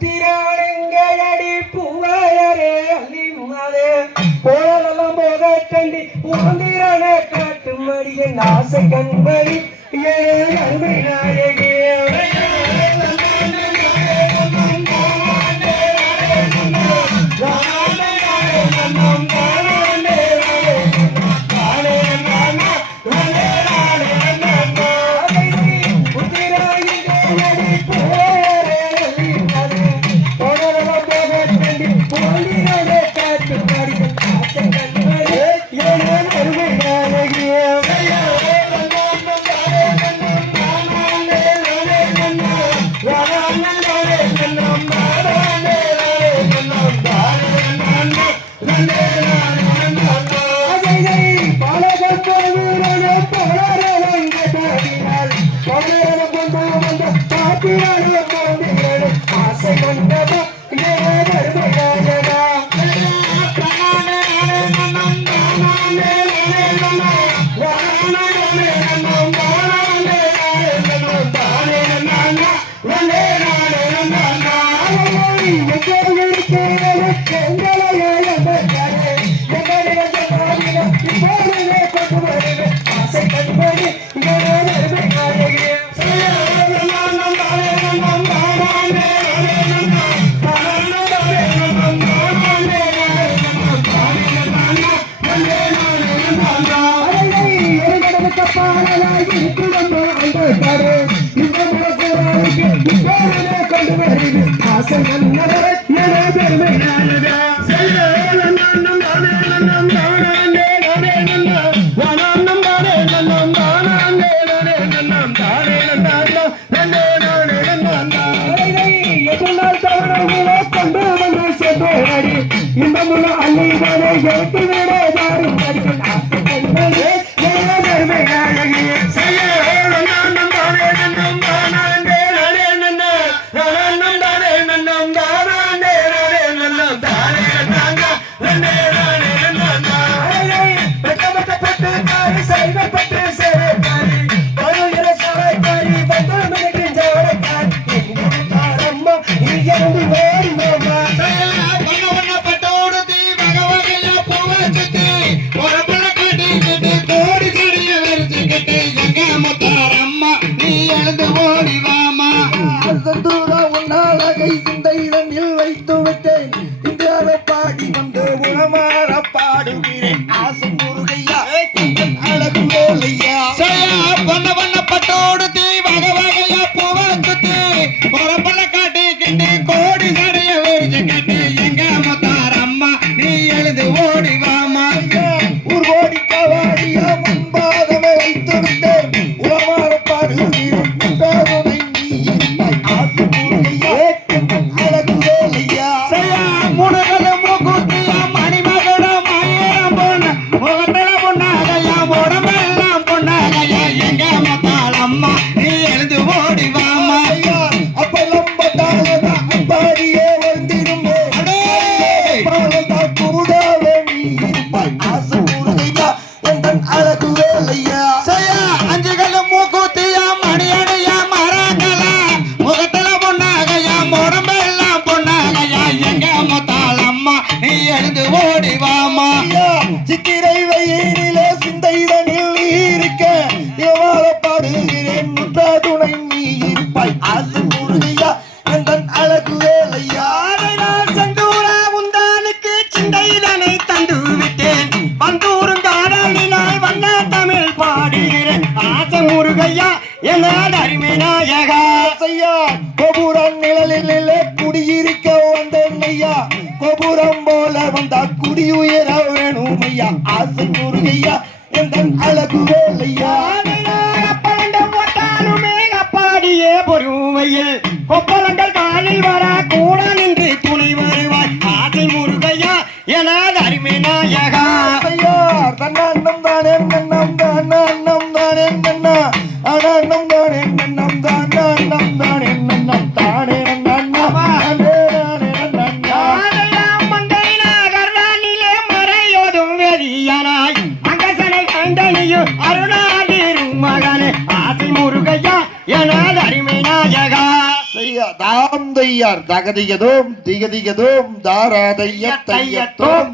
திராளங்கடி பூவையரே அள்ளிமாதே போலெல்லாம் போக கண்டி உந்திரான காட்டு மடியின் ஆசை கண்மணி ஏன் அருமை நாயகே கோபுரம் போல வந்தா குடியுயர வேணும் ஐயா ஆசை முருகையா எந்த அழகு வேலையா அப்பாடியே பொறுமையில் கொப்பளங்கள் காலில் வர கூட நின்று துணை வருவாய் ஆசை முருகையா என அருமை நாயகா தன்னம் தானே நன்னம் தான் அண்ணம் தானே நன்னா அண்ணம் தானே நன்னம் தான் அண்ணம் தானே நன்னம் தானே மங்கை நாகர் வானிலே மறையோதும் வெறியனாய் அங்கசன தகதியதோம் திகதிகதோம் தாராதைய தையத்தோம்